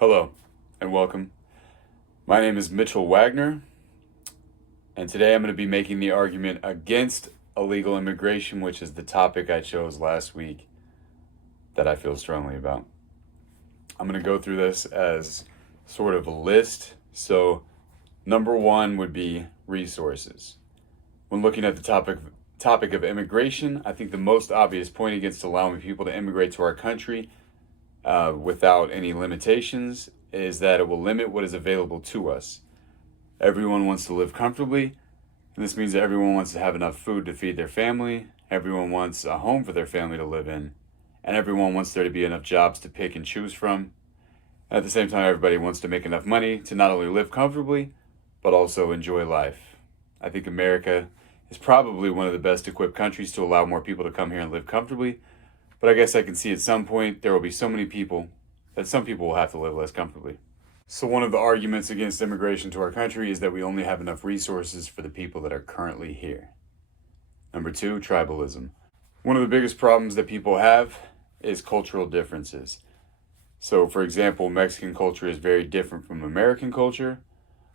Hello and welcome. My name is Mitchell Wagner, and today I'm going to be making the argument against illegal immigration, which is the topic I chose last week that I feel strongly about. I'm going to go through this as sort of a list. So, number one would be resources. When looking at the topic of immigration, I think the most obvious point against allowing people to immigrate to our country without any limitations is that it will limit what is available to us. Everyone wants to live comfortably, and this means that everyone wants to have enough food to feed their family, everyone wants a home for their family to live in, and everyone wants there to be enough jobs to pick and choose from. And at the same time, everybody wants to make enough money to not only live comfortably, but also enjoy life. I think America is probably one of the best equipped countries to allow more people to come here and live comfortably. But I guess I can see at some point there will be so many people that some people will have to live less comfortably. So one of the arguments against immigration to our country is that we only have enough resources for the people that are currently here. Number two, tribalism. One of the biggest problems that people have is cultural differences. So for example, Mexican culture is very different from American culture.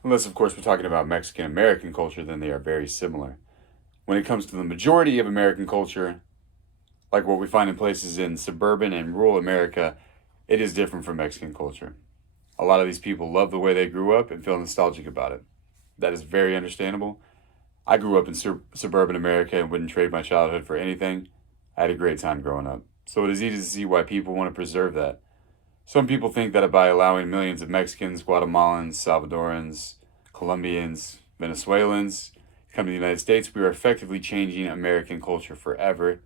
Unless of course we're talking about Mexican American culture, then they are very similar. When it comes to the majority of American culture, like what we find in places in suburban and rural America, it is different from Mexican culture. A lot of these people love the way they grew up and feel nostalgic about it. That is very understandable. I grew up in suburban America and wouldn't trade my childhood for anything. I had a great time growing up. So it is easy to see why people want to preserve that. Some people think that by allowing millions of Mexicans, Guatemalans, Salvadorans, Colombians, Venezuelans to come to the United States, we are effectively changing American culture forever.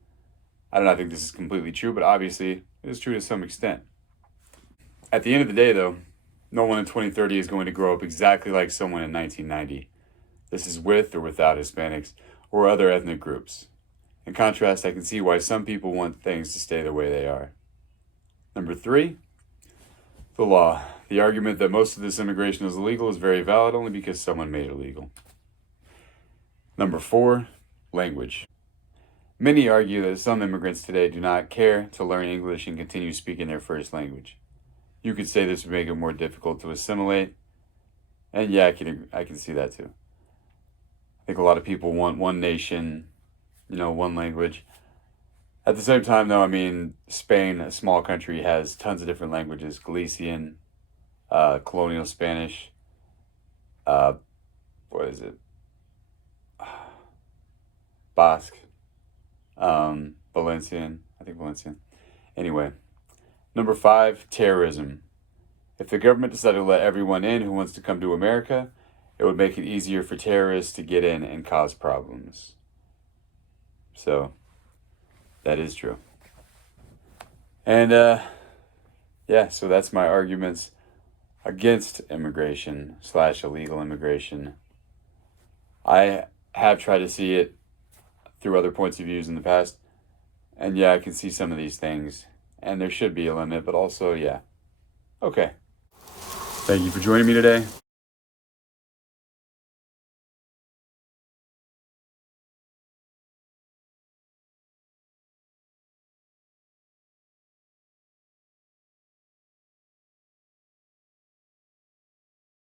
I do not think this is completely true, but obviously it is true to some extent. At the end of the day, though, no one in 2030 is going to grow up exactly like someone in 1990. This is with or without Hispanics or other ethnic groups. In contrast, I can see why some people want things to stay the way they are. Number three, the law. The argument that most of this immigration is illegal is very valid only because someone made it illegal. Number four, language. Many argue that some immigrants today do not care to learn English and continue speaking their first language. You could say this would make it more difficult to assimilate, and yeah, I can see that too. I think a lot of people want one nation, one language. At the same time, though, I mean, Spain, a small country, has tons of different languages: Galician, colonial Spanish, what is it? Basque. Valencian. I think Valencian. Anyway, number five, terrorism. If the government decided to let everyone in who wants to come to America, it would make it easier for terrorists to get in and cause problems. So, that is true. And, so that's my arguments against immigration / illegal immigration. I have tried to see it through other points of views in the past. And yeah, I can see some of these things. And there should be a limit, but also, yeah. Okay. Thank you for joining me today.